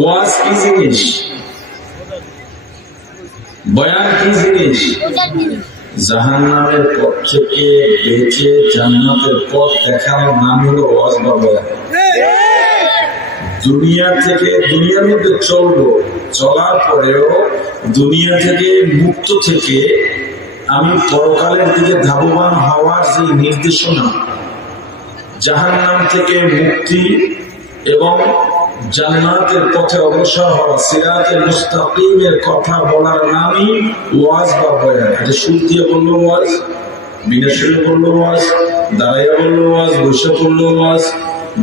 ওয়াজ কি জিনিস, বয়ান কি জিনিস? জাহান্নামের পথ থেকে বেঁচে জান্নাতের পথ দেখানোর নাম হলো ওয়াজ বা বয়ান। দুনিয়া থেকে দুনিয়ার মধ্যে চলবো, চলার পরেও দুনিয়া থেকে মুক্ত থেকে আমি পরকালের দিকে ধাবমান হওয়ার যে নির্দেশনা, জাহান্নাম থেকে মুক্তি এবং জান্নাতের পথে অগ্রসর হওয়া, সিরাতে মুস্তাকিমের কথা বলার নামই ওয়াজ বা বয়ান। এটা সুর দিয়ে বললো ওয়াজ, বিনা সুরে বললো ওয়াজ, দাঁড়াইয়া বললো ওয়াজ, বসে বললো ওয়াজ,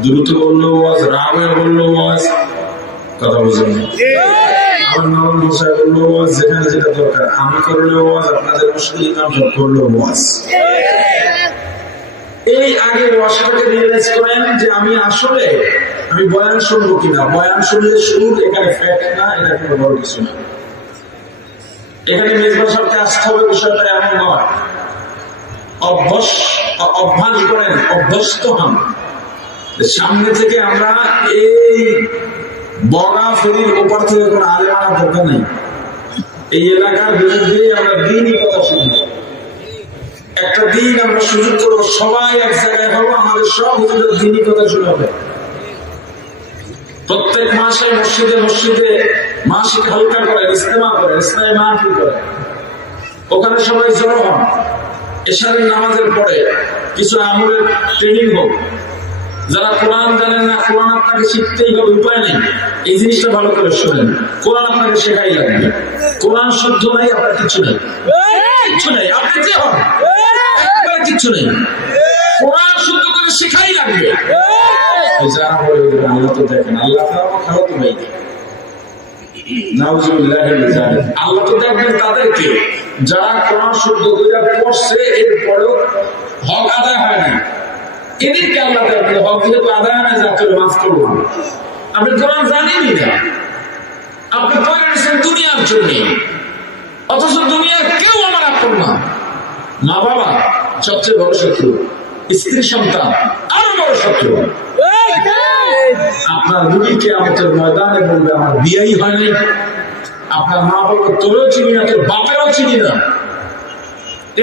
দ্রুত বললো ওয়াজ, রাগে বললো ওয়াজ। কথা বুঝলেন? আমার নরম ভাষায় বললো ওয়াজ, যেখানে যেটা দরকার। আমি করলে ওয়াজ, আপনাদের মুশকিল ইমাম সব করলো ওয়াজ। এই আগে ওয়াজটাকে রিয়েলাইজ করেন যে আমি আসলে আমি বয়ান শুনবো কিনা। বয়ান শুনলে সুর, এখানে ফ্যাক্ট না, এটা কোনো বড় কিছু না। এখানে মেজবা সাহেবকে আসতে হবে, বিষয়টা এমন নয়। অভ্যাস করেন, অভ্যস্ত হন। সামনে থেকে আমরা এই বগা ফেরির ওপর থেকে কোনো আলেম আনার দরকার নেই। এই এলাকার বিরুদ্ধে আমরা দিনই কথা শুনবো। একটা দিন আমরা সুযোগ করবো, সবাই এক জায়গায় হবো, আমাদের সব হুজুরের দিনই কথা শোনাবে। প্রত্যেক মাসে মসজিদে মসজিদে মাসিক হালকা করে, ইস্তেমা করে, ইসলামী মাহফিল করে। ওখানে সবাই জড়ো হন। এশারের নামাজের পরে কিছু আমলের ট্রেনিং হোক। যারা কোরআন জানেন না, কোরআন আপনাকে শিখতেই হবে, উপায় নেই। এই জিনিসটা ভালো করে শোনেন, কোরআন আপনাকে শেখাই লাগবে। কোরআন শুদ্ধ নাই, আপনার কিছু নেই, কিচ্ছু নেই। আপনি যে হন কিচ্ছু নেই, কোরআন শুদ্ধ করে শেখাই লাগবে। যারা বলে আল্লাহ তো দেখেন, আল্লাহ খারাপ তো ভাই, আল্লাহ তো দেখবেন তাদেরকে যারা কোরআন শুদ্ধ করে পড়ছে, এরপরেও হক আদায় হয় না। এদেরকে আল্লাহ দেখবে, হক যেহেতু আদায় হয় না, যা করে মাফ করবো। আপনি কোরআন জানেনই না, আপনি পড়ে নিয়েছেন দুনিয়ার জন্য, অথচ দুনিয়ার কেউ আমার আপন না। মা বাবা সবচেয়ে বড় শত্রু, স্ত্রী সন্তান আরো বড় শত্রু। আপনার রুগী কিয়ামতের ময়দানে বলবে আমার বিয়েই হয়নি। আপনার মা বলবে তোরেও চিনি না, তোর বাপেরও চিনি না।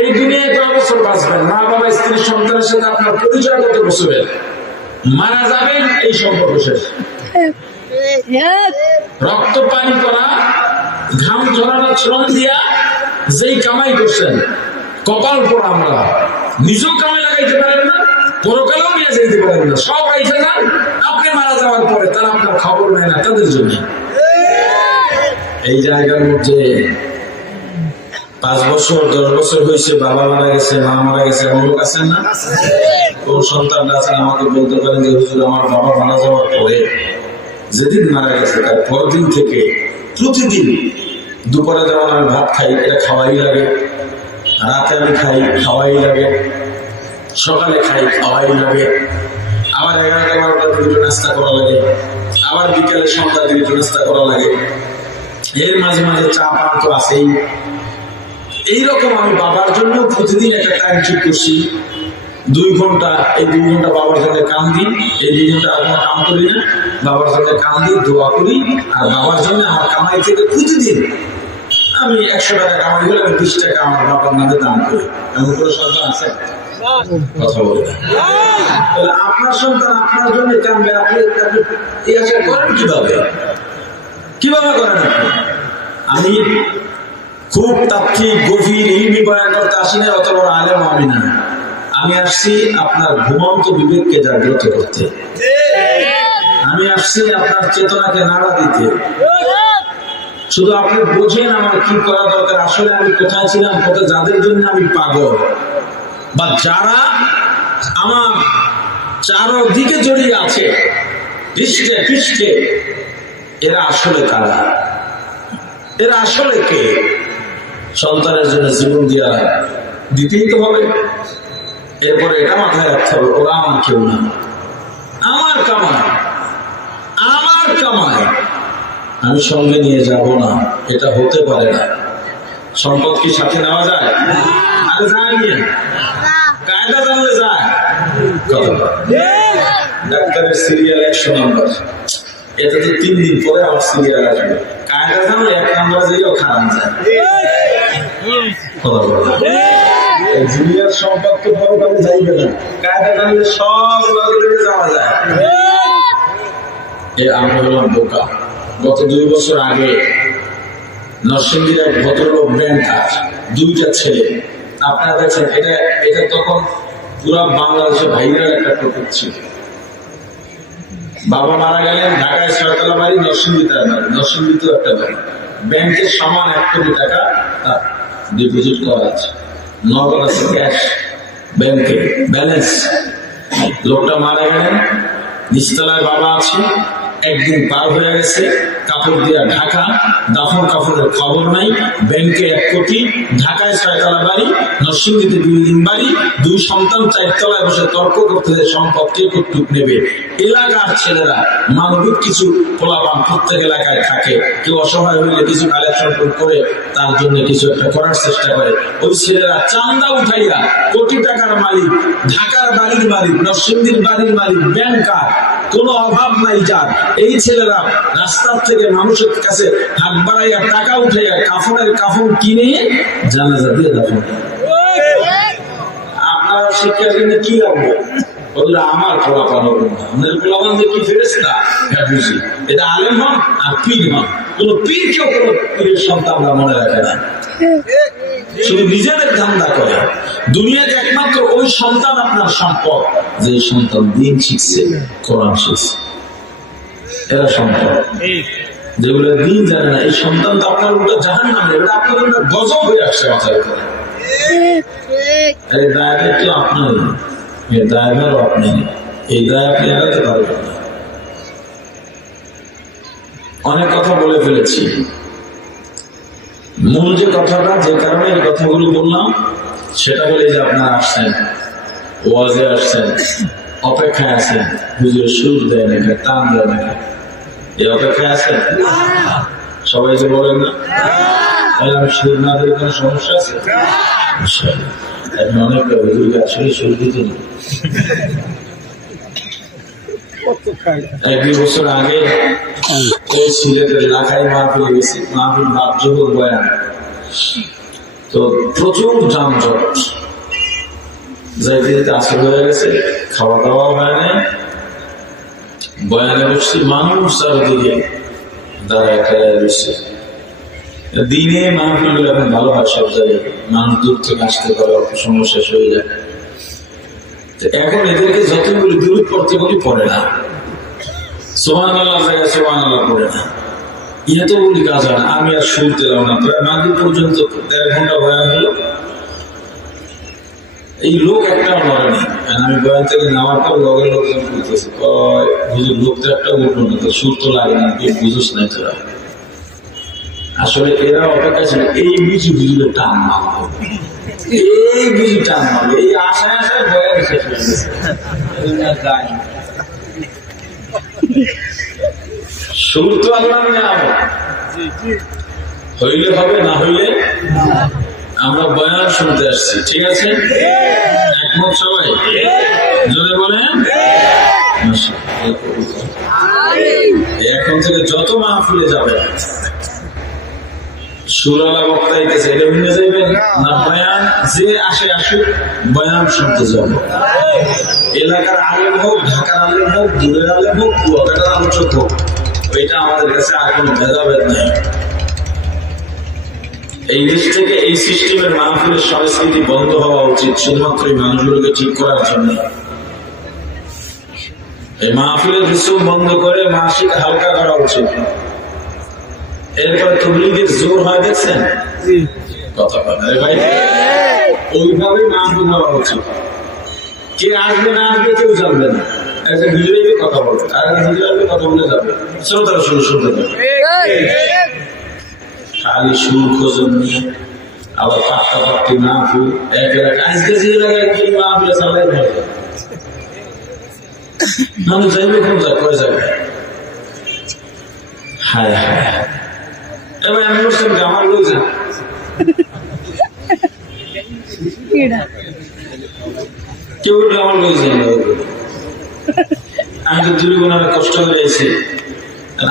এই দুনিয়ায় কত বছর বাঁচবেন? মা বাবা স্ত্রী সন্তানের সাথে আপনার পরিচয় কত বছরের? মারা যাবেন, এই সম্পর্ক শেষ। রক্ত পানি করা, ঘাম ঝরানো, শ্রম দিয়া যেই কামাই করছেন, কপাল পর আমরা নিজেও কামে লাগাইতে পারেন না, পরকালেও নিয়ে যেতে পারেন না, সব আইসে যান। আপনি মারা যাওয়ার পরে তারা আপনার খবর নেয় না, তাদের জন্য। এই জায়গার মধ্যে 5 বছর 10 বছর হয়েছে, বাবা মারা গেছে, মা মারা গেছে, এমন লোক আছেন না? কোন সন্তানরা আছেন আমাকে বলতে পারেন যে হুজুর আমার বাবা মারা যাওয়ার পরে, যেদিন মারা গেছে তার পরদিন থেকে প্রতিদিন দুপুরে যেমন আমি ভাত খাই, এটা খাওয়াই লাগে, রাতে আমি খাই, খাওয়াই লাগে, সকালে খাই, খাওয়াই লাগে, আবার 11টা 12টার দিকে নাস্তা করা লাগে, আবার বিকেলে সন্ধ্যার দিকে নাস্তা করা লাগে, এর মাঝে মাঝে চা পান তো আছেই। এইরকম আমি বাবার জন্য প্রতিদিন একটা টাইম ঠিক করছি, 2 ঘন্টা। এই 2 ঘন্টা বাবার জন্য কাম দিই, এই 2 ঘন্টা আর কোনো কাম করি না, বাবার জন্য কাম দিই, দোয়া করি। আর বাবার জন্য আমার কামাই থেকে প্রতিদিন আমি 100 টাকা কামাই হলে আমি 20 টাকা আমার বাবার নামে দান করি। এমন কোনো সন্তান আছে? কথা বলে আপনার সন্তান আপনার জন্য কামবে, আপনি এই আশা করেন কিভাবে? কিভাবে করেন আপনি? আমি খুব তাৎক্ষিক গভীর ইলমি বয়ান করতে আসি না, অত বড় আলেম আমি না। আমি আসছি আপনার ঘুমন্ত বিবেককে জাগ্রত করতে, আমি আসছি আপনার চেতনাকে নাড়া দিতে। শুধু আপনি বোঝেন আমার কি করা দরকার, আসলে আমি কোথায় ছিলাম, কোথায় যাদের জন্য আমি পাগল, বা যারা আমার চারদিকে জড়িয়ে আছে পৃষ্ঠে পৃষ্ঠে, এরা আসলে কারা, এরা আসলে কে? সন্তানের জন্য জীবন দিতেই তো হবে। এরপরে এটা মাথায় রাখতে হবে, ওরা আমার কেউ না, আমার কামাই, আমার কামাই আমি সঙ্গে নিয়ে যাব না, এটা হতে পারে না। সম্পদ কি সাথে নেওয়া যায়? আরে যায় নিয়ে কায়দা জানলে যায়। ডাক্তারের সিরিয়াল 100 নম্বর, এতে তো 3 দিন পরে আবার সিরিয়াল আসবে। কায়দা জানো 1 নম্বরে যাইও খারাপ যায়। কথা বলো দুনিয়ার সম্পদ তো পরকালে যাইবে না, কায়দা জানলে সব লগে যাওয়া যায়। আমরা হলাম বোকা। গত 2 বছর আগে নরসিংদীর এক ভদ্রলোক ব্যাংকার, 2টা ছেলে। আপনারা দেখছেন এটা তখন পুরা বাংলাদেশে ভাইরাল একটা টপিক ছিল। বাবা মারা গেলেন, ঢাকায় 6তলা বাড়ি, নরসিংদীতে বাড়ি, নরসিংদীতেও একটা বাড়ি। ব্যাংকের সমান 1 কোটি টাকা তার ডিপোজিট করা আছে, নগদ আছে, ক্যাশ ব্যাংকে ব্যালেন্স। লোকটা মারা গেলেন, নিচতলায় বাবা আছে, একদিন পার হয়ে গেছে, কাপড় দিয়ে ঢাকা, দাফন কাপড়ের খবর নাই। ব্যাংকে 1 কোটি, ঢাকায় 6তলা বাড়ি, নরসিংদীতে বিল্ডিং বাড়ি, 2 সন্তান 4 তলায় বসে তর্ক করতেছে সম্পদ কে কতটুক নেবে। এলাকার ছেলেরা মানবিক কিছু পোলাপান প্রত্যেক এলাকায় থাকে, কেউ অসহায় হইলে কিছু কালেকশন করে তার জন্য কিছু একটা করার চেষ্টা করে। ওই ছেলেরা চান্দা উঠাইয়া কোটি টাকার মালিক, ঢাকার বাড়ির মালিক, নরসিংদীর বাড়ির মালিক, ব্যাংকার, কোনো অভাব নাই যার। এই ছেলেরা রাস্তার থেকে মানুষের কাছে হাত বাড়াইয়া টাকা উঠাইয়া কাফনের কাফন কিনে জানাজা দিয়ে দাফন। আপনার শিক্ষার জন্য কি লাগবে? বললো আমার পোলাপান আমাদের পোলাপান যে কি ফেরেশতা বুঝি। এটা আলেম হন আর পীর হন, কোন পীর কেউ কোন পীরের সন্তানরা মনে রাখে না, শুধু নিজেদের ধান্দা করে। দুনিয়াতে একমাত্র ওই সন্তান আপনার সম্পদ যে সন্তান দিন শিখছে, কোরআন শিখছে, এরা সম্পদ। যেগুলো দিন জানে না, এই সন্তান তো আপনার উল্টো জাহান্নামে, এটা আপনার উল্টো গজব হয়ে আসছে মাথার উপরে। এই দায়টা তো আপনার, এই দায়ভারও আপনি, এই দায় আপনি এড়াতে পারবেন না। অনেক কথা বলে ফেলেছি। মূল যে কথাটা, যে কারণে এই কথাগুলো বললাম, সেটা বলে যে আপনারা আসছেন, ওয়াজে আসছেন, অপেক্ষায় আছেন, হুজুরের সুর দেয় নাকি, টান দেয় নাকি, এই অপেক্ষায় আছেন সবাই যে বলেন না, তাহলে আমি সুর না দিলে কোনো সমস্যা আছে? এখন অনেক হুজুরকে আসলে সুর দিতে নেই। 1-2 বছর আগে ওই সিলেটের লাখাই মাহফিলে গেছি, মাহফিল বাপজোহর বয়ান, তো প্রচুর যানজট, যাইতে যেতে আসর হয়ে গেছে, খাওয়া দাওয়া হয় নাই, বয়ানে বসছি, মানুষ চারদিকে দাঁড়ায় খেলায় বসছে। দিনে মাহফিল এখন ভালো হয় সব জায়গায়, মানুষ দূর থেকে আসতে পারে, অল্প সময় শেষ হয়ে যায়। এখন এদেরকে যতগুলি দূর পড়তে বলি পড়ে না, সুবহানাল্লাহ জায়গায় সুবহানাল্লাহ পড়ে না, ইয়ে তো বলি কাজ হয় না। আমি আর সুর দিলাম না, প্রায় মাগরিব পর্যন্ত 1.5 ঘন্টা বয়ান হলো, এই লোক একটাও নড়েনি। আমি বয়ান থেকে নামার পর লগের লোকজন বলতেছে, হুজুর লোক তো একটা উঠলো না, তো সুর তো লাগে না, বুঝোস নাই তোরা। আসলে এরা অপেক্ষা ছিল, এই বুঝি হুজুরের টান মারবে, এই বুঝি টান মারবে, এই আশায় আশায় বয়ান শেষ হয়ে গেছে। সুর তো আল্লাহ হইলে হবে, না হইলে আমরা বয়ান শুনতে আসছি, ঠিক আছে? একমত সবাই? জোরে বলেন। এখন থেকে যত মাহফিলে যাবে সুরালা বক্তা আইতেছে, এটা শুনে যাইবেন না বয়ান, যে আসে আসুক বয়ান শুনতে যাবো। এলাকার আলেম হোক, ঢাকার আলেম হোক, দূরের আলেম হোক, কুয়াকাটার আলোচক হোক, এটা আমাদের কাছে আর কোনো ভেদাভেদ নেই। এই দেশ থেকে এই সিস্টেমের মাহফিলের সংস্কৃতি বন্ধ হওয়া উচিত, শুধুমাত্র এই মানুষগুলোকে ঠিক করার জন্য। এই মাহফিলের রিসুম বন্ধ করে মাসিক হালকা করা উচিত। এরপরে তবলিগের জোর হয় দেখছেন, কথা কথা ভাই, ওইভাবে মাহফিল হওয়া উচিত। কে আসবে না আসবে কেউ জানবে না, একটা ভিডিও কথা বলবে, আর ভিডিও কথা বলে যাবে, শ্রোতারা শুরু শুনতে যাবে। খালি সুর খোঁজন নিয়ে আবার পাট্টা পাট্টি মাহফিল, এক এলাকা আজকে যে এলাকায় কি মাহফিল চালাই ভালো, মানুষ যাইবে কোন কয় জায়গায়। হায় হায়, এবার আমি বলছিলাম যে আমার লোক যান, কেউ আমার লোক যান, আমি তো দূরে কোনো কষ্ট করে আছি,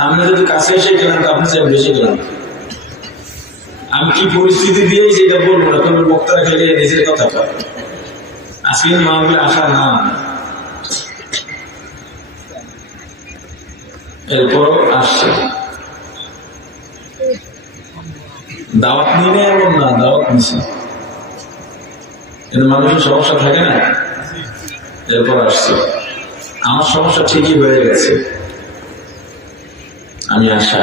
আমি যদি কাছে এসে গেলাম তো আপনি চাই বেশি গেলাম। আমি কি পরিস্থিতি দিয়ে সেটা বলবো না, কোনো বক্তারা খেলে নিজের কথা কয়। আজকে মাহফিলে আসা না, এরপরও আসছে। দাওয়াত নিলে এমন না, দাওয়াত নিছে, কিন্তু মানুষের সমস্যা থাকে না, এরপর আসছে। আমার সমস্যা ঠিকই হয়ে গেছে, আমি আশা,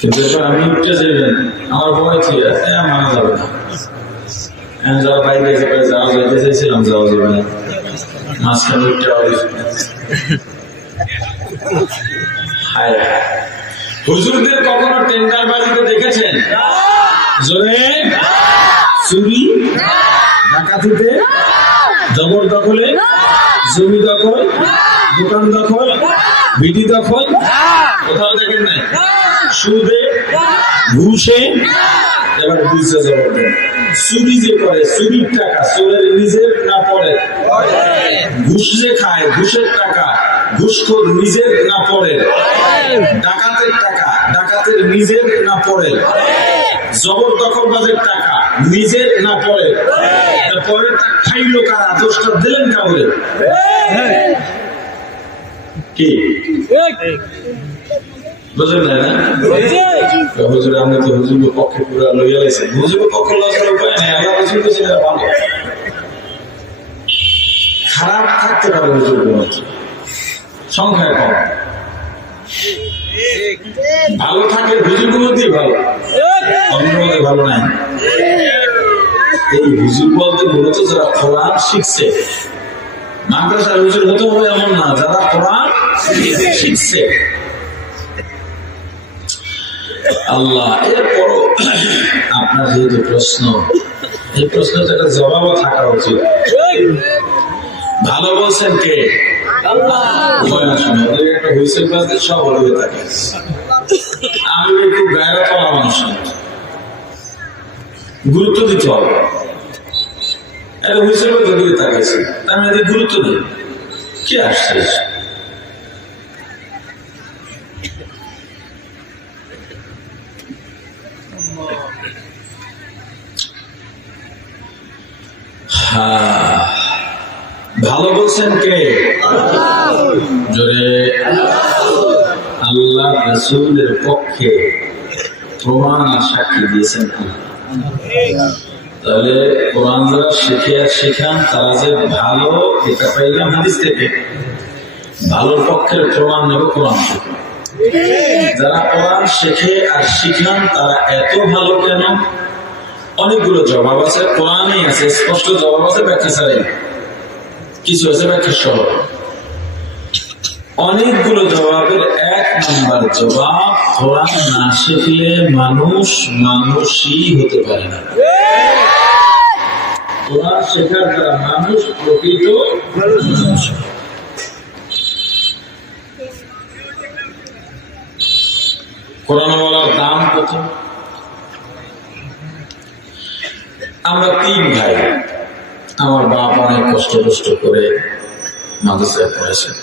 কিন্তু এরপর আমি উঠতে চাইবেন আমার ভয় ঠিক আছে, মানা যাবে না। যাওয়া বাইরে যাওয়া যেতে চাইছিলাম, যাওয়া যাবে না, মাঝখানে উঠতে হবে। হুজুরদের কখনো টেন্ডার বাজিতে দেখেছেন? জোরে চুরি, ডাকাতিতে, জবরদখলে, জমি দখল, দোকান দখল, বিডি দখল, কোথাও দেখেন নাই? সুদে, ঘুষে, এবার ঘুষে জবরদখল। চুরি যে করে, চুরির টাকা চোরের নিজের না পড়ে। ঘুষ যে খায়, ঘুষের টাকা ঘুষখোর নিজের না পড়ে। ডাকাতের টাকা ডাকাতের নিজের না পড়ে। জবরদখলবাজের টাকা নিজের না পড়ে। পরের টাকা খাইলো কারা? দোষটা দিলেন কাউরে? কি বুঝলেন না? হুজুর আমি তো হুজুরের পক্ষে পুরো লইয়া লাইছি। হুজুরের পক্ষে লওয়ার উপায় নেই, আল্লাহ হুজুর বলছেন ভালো। খারাপ থাকতে পারে হুজুর সংখ্যায় কম, ভালো থাকলে হুজুর গুলোতেই ভালো, অন্য ভালো নাই। এই হুজুর বলতে মূলত যারা কোরআন শিখছে, মাদ্রাসার হুজুর হতে হবে এমন না, যারা কোরআন শিখছে। আল্লাহ, এরপরও আপনার যেহেতু প্রশ্ন, এই প্রশ্নের একটা জবাবও থাকা উচিত। ভালো বলছেন কে? একটা হুইসেল বাজতে সব হয়ে থাকে। আমি একটু গায়েরা তোলা মানুষ, গুরুত্ব দিতে হবে। একটা হুইসেল বাজতে দিকে তাকাইছি, আমি এদের গুরুত্ব দিই, কি আসছে? ভালো বলছেন কে? জোরে আল্লাহ রাসূলের পক্ষে প্রমাণ আর সাক্ষী দিয়েছেন। তাহলে কোরআন যারা শিখে আর শিখান তারা যে ভালো, এটা পাইলাম হাদিস থেকে। ভালোর পক্ষের প্রমাণ নেব কোরআন থেকে। যারা কোরআন শেখে আর শিখান তারা এত ভালো কেন? অনেকগুলো জবাব আছে, কোরআনেই আছে, স্পষ্ট জবাব আছে, ব্যাখ্যা ছাড়াই কিছু আছে ব্যাখ্যা সহ। অনেকগুলো জবাবের 1 নম্বর জবাব, কোরআন না শিখলে মানুষ মানুষই হতে পারে না। কোরআন শেখার দ্বারা মানুষ প্রকৃত মানুষ। কোরআন বলার দাম কত? আমরা 3 ভাই, আমার বাপ অনেক কষ্ট করে মাদ্রাসায় পড়েছেন।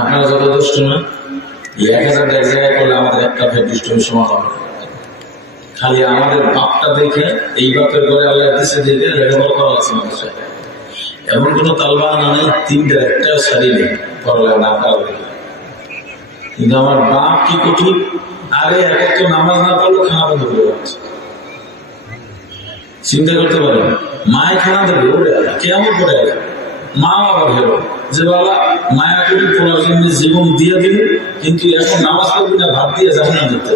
আপনারা যত দুষ্ট না, 1000 এক জায়গায় করলে আমাদের একটা ভাই দুষ্টমি সমান হবে। খালি আমাদের বাপটা দেখে, এই বাপের ঘরে আল্লাহ দিচ্ছে দেখে লেখাপড়া করা আছে মাদ্রাসায়। এমন কোন তালবাহানা নেই, 3টা একটাও ছাড়ি নেই পড়ালেখা না পারবে। কিন্তু আমার বাপ কি কঠিন, আরে এক তো নামাজ না পড়লে খানা বন্ধ করে যাচ্ছে। চিন্তা করতে পারেন, মায় খানা দেবে ওরে কেমন করে আগে, মা আবার হেরো যে বাবা মায়া করি পড়ার জন্য জীবন দিয়ে দিল, কিন্তু এখন নামাজ পড়বি না, ভাত দিয়ে যাবে না দেখতে।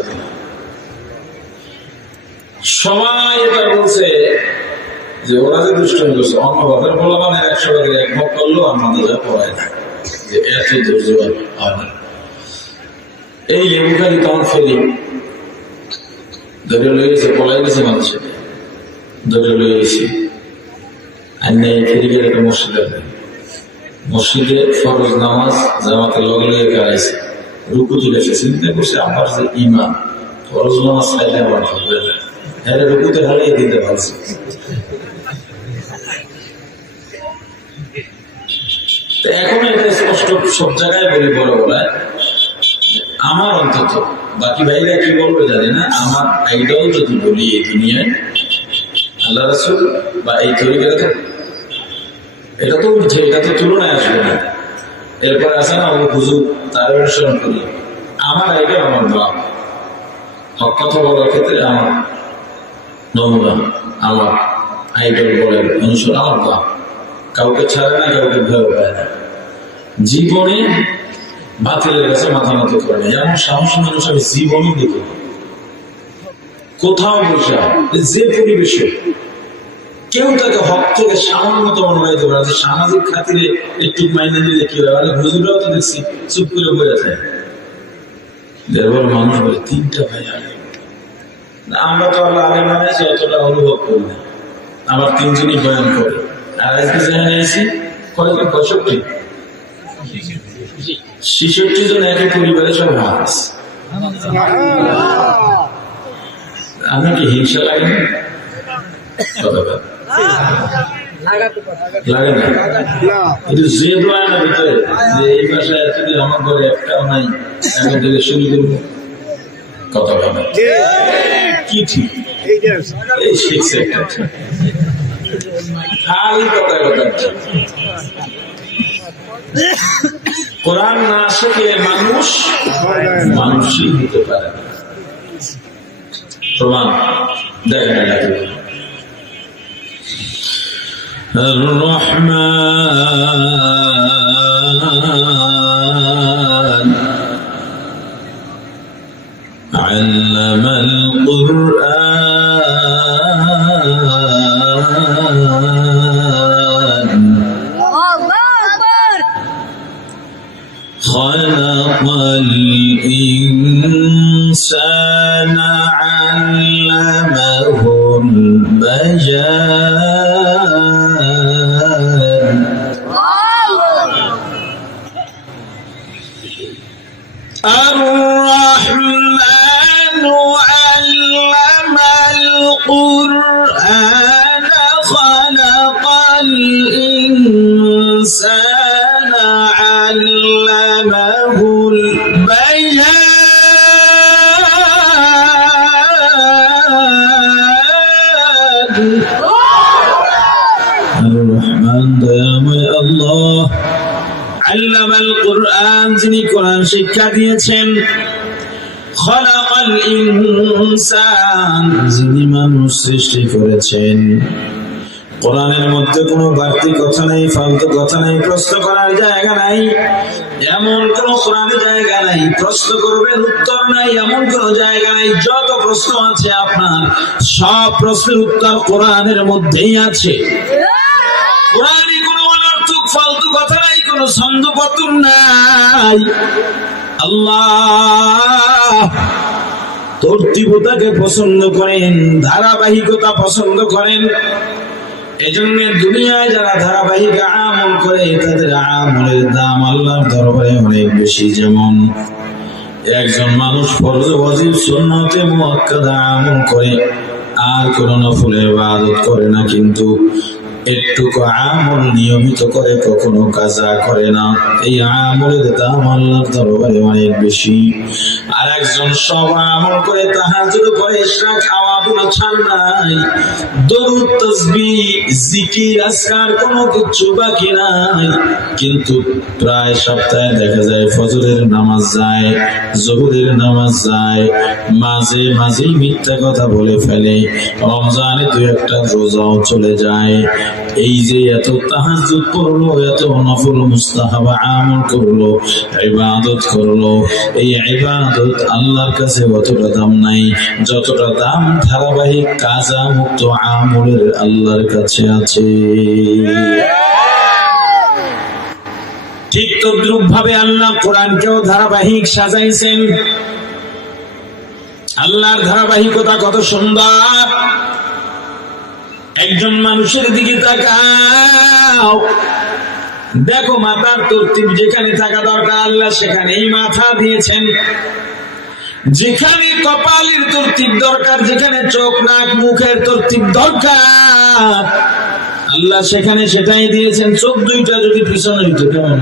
সবাই এটা বলছে যে ওরা যে দুষ্টমি করছে, অন্য বাপের বলা মানে 100 ভাগের 1 ভাগ করলো আর মাদ্রাসা পড়ায় না, যে এত ধৈর্য হয় না। এই লেবুখালি তখন ফেলি ধরে লইয়েছে, পলাই গেছে মানুষের ধরে লইয়েছি। আর নেই ফিরে গেলে একটা মসজিদে ফরজ নামাজ জামাতে লগে লগে কারাইছে, রুকু তুলেছে, চিন্তা করছে আমার যে ইমান, ফরজ নামাজ চাইলে আমার ধরবে না, হ্যাঁ রুকুতে হারিয়ে দিতে পারছে। এখন এটা স্পষ্ট সব জায়গায় বলি, বড় বলায় আমার অন্তত, বাকি ভাইরা কি বলবে জানি না, আমার আইডল যদি বলি এই দুনিয়ায় আল্লাহ রাসূল বা এই তরিকাটা, এটা তো উঠছে, এটা তো তুলনায় আসবে না। এরপর আসে না আমি হুজুর তার অনুসরণ করি, আমার আইডল আমার বাপ, হক কথা বলার ক্ষেত্রে আমার নমুনা, আমার আইডল বলেন অনুসরণ আমার বাপ, কাউকে ছাড়ে না, কাউকে ভয় পায় না, জীবনে বাতিলের কাছে মাথা নত করে না। এমন সাহসী মানুষ আমি জীবনই দেখি কোথাও বসে, যে পরিবেশে কেউ তাকে হক থেকে সামান্য অনুযায়ী দেবে না, যে সামাজিক খাতিরে একটু মাইনে দিলে কি হয়, হুজুরাও তো দেখছি চুপ করে বয়ে যায়। মানুষ বলে 3টা ভাই আলেম, আমরা তো আল্লাহ আলেম বানাইছি, অতটা অনুভব করি না, আমার 3জনই বয়ান করে। আর আজকে যেখানে আইসি কয়জন, 65 জন একই পরিবারে সব হাস। আমি কি হিংসা লাগে না? লাগে না? কিন্তু যে দোয়া না ভিতরে যে এই ভাষায় এতদিন আমার ঘরে একটাও নাই, এখন থেকে শুরু করবো কথা বলা কি ঠিক, এই শিখছে একটা খালি কথা কথা। কোরআন না শিখে মানুষ মানুষই হতে পারে না। প্রমাণ দেখেন الرحمن علم القرآن خلق الإنسان علمه البيان الرحمن علم القرآن خلق الإنسان علمه البيان الرحمن দয়াময় আল্লাহ আল্লামাল কুরআন, যিনি কোরআন শিক্ষা দিয়েছেন, খলাকাল ইনসান, যিনি মানুষ সৃষ্টি করেছেন। কোরআনের মধ্যে কোনো বাড়তি কথা নাই, ফালতু কথা নাই, প্রশ্ন করার জায়গা নাই, এমন কোন কোরআনের জায়গা নাই প্রশ্ন করবেন উত্তর নাই, এমন কোন জায়গা নাই। যত প্রশ্ন আছে আপনার সব প্রশ্নের উত্তর কোরআনের মধ্যেই আছে। কোরআনে কোনো অনর্থক ফালতু কথা নাই, কোনো ছন্দপত্র নাই। আল্লাহ তরতিবতাকে পছন্দ করেন, ধারাবাহিকতা পছন্দ করেন। এজন্য দুনিয়ায় যারা ধারাবাহিক আমল করে তাদের আমলের দাম আল্লাহর দরবারে অনেক বেশি। যেমন একজন মানুষ ফরজ ওয়াজিব সুন্নতে মুআক্কাদা আমল করে আর কোন নফলের ইবাদত করে না, কিন্তু একটুকু আমল নিয়মিত করে, কখনো কাজা করে না, এই আমলের দাম আল্লাহর দরবারে অনেক বেশি। আর একজন সব আমল করে, তাহাজ্জুদ করে, ইশরাক খাওয়া কোনো ছাড় নাই, দরুদ তাসবিহ জিকির আজকার কোনো কিছু বাকি নাই, কিন্তু প্রায় সপ্তাহে দেখা যায় ফজরের নামাজ যায়, জোহরের নামাজ যায়, মাঝে মাঝেই মিথ্যা কথা বলে ফেলে, রমজানে 2-1টা রোজাও চলে যায়। এই যে এত তাহাজ্জুদ করলো, এত নফল মুস্তাহাব আমল করলো, ইবাদত করলো, এই ইবাদত আল্লাহর কাছে অতটা দাম নাই যতটা দাম ধারাবাহিক কাজা মুক্ত আমলের আল্লাহর কাছে আছে। ঠিক তদ্রূপ ভাবে আল্লাহ কোরআনকেও ধারাবাহিক সাজাইছেন। আল্লাহর ধারাবাহিকতা কত সুন্দর। একজন মানুষের দিকে তাকাও, দেখো মাথার তরতিব যেখানে থাকা দরকার আল্লাহ সেখানেই মাথা দিয়েছেন, যেখানে কপালের তরতিব দরকার, যেখানে চোখ নাক মুখের তরতিব দরকার আল্লাহ সেখানে সেটাই দিয়েছেন। চোখ দুইটা যদি পিছনে হইতো কেমন,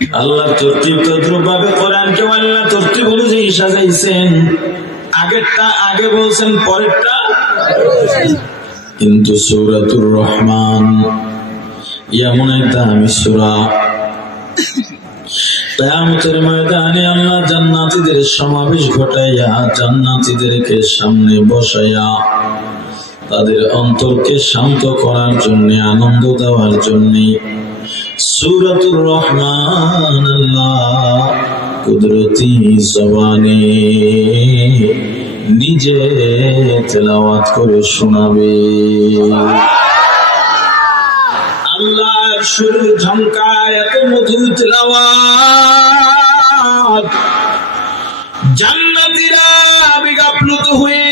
আল্লাহর তরতিব তদ্রুপ ভাবে কোরআনকে আল্লাহ তরতিব অনুযায়ী সাজাইছেন। আগেরটা আগে বলছেন, পরেরটা। কিন্তু সূরাতুর রহমান এমন একটা দামি সূরা, কিয়ামতের ময়দানে আল্লাহ জান্নাতীদের সমাবেশ ঘটাইয়া জান্নাতীদেরকে সামনে বসাইয়া তাদের অন্তরকে শান্ত করার জন্য, আনন্দ দেওয়ার জন্য সূরাতুর রহমান আল্লাহ কুদরতি জবানে নিজে তেলাওয়াত করে শোনাবে। আল্লাহর সুর ঝংকায় এত মধুর তেলাওয়াত, জান্নাতীরা বিগাপ্লুত হয়ে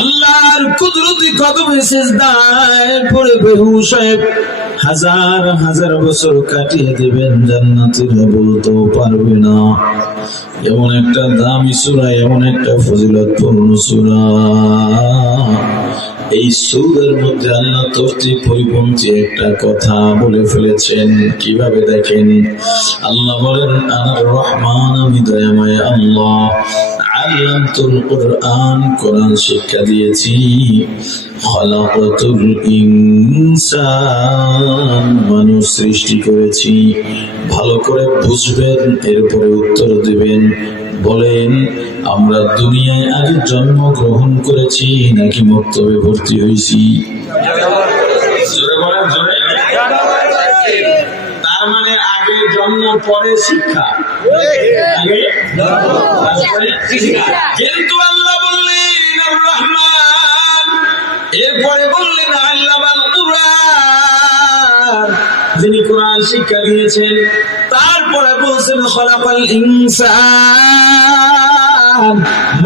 আল্লাহর কুদরতি কদমে সিজদায় পড়ে বেহুশ হয়ে হাজার হাজার বছর কাটিয়ে দেবেন, জান্নাতীরা বলতেও পারবে না। এমন একটা দামি সূরা, এমন একটা ফজিলতপূর্ণ সূরা। এই সূরার মধ্যে আল্লাহ তরতিব পরিপন্থী একটা কথা বলে ফেলেছেন। কিভাবে দেখেন, আল্লাহ বলেন আনার রহমান, আমি দয়াময় আল্লাহ, আল্লামতুল কুরআন, কোরআন শিক্ষা দিয়েছি। খলাকাতুল ইনসান, মানুষ সৃষ্টি করেছি। ভালো করে বুঝবেন, এরপরে উত্তর দিবেন। বলেন, আমরা দুনিয়ায় আগে জন্মগ্রহণ করেছি নাকি মক্তবে ভর্তি হয়েছি? তার মানে আগে জন্ম, পরে শিক্ষা। কিন্তু আল্লাহ বললেন আর রহমান, এরপরে বললেন আল্লামাল কুরআন, যিনি কোরআন শিক্ষা দিয়েছেন। তারপরে বলছেন খলাকাল ইনসান,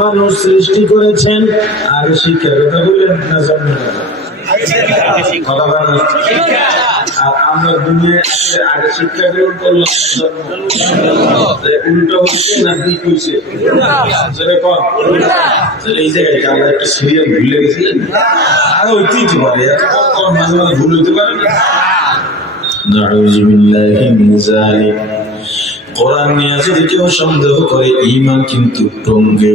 মানুষ সৃষ্টি করেছেন। আগে শিক্ষার কথা বললেন না জন্মের কথা? আর আমরা দুনিয়ায় আগে শিক্ষা গ্রহণ করলাম, উল্টো হচ্ছে না ঠিক হয়েছে? এই জায়গায় আমরা একটা সিরিয়াল ভুলে গেছিলেন, আরো ঐতিহ্য পারে, মাঝে মাঝে ভুল হইতে পারে না। কোরআন নিয়ে যদি কেউ সন্দেহ করে, ঈমান কিন্তু টঙ্গে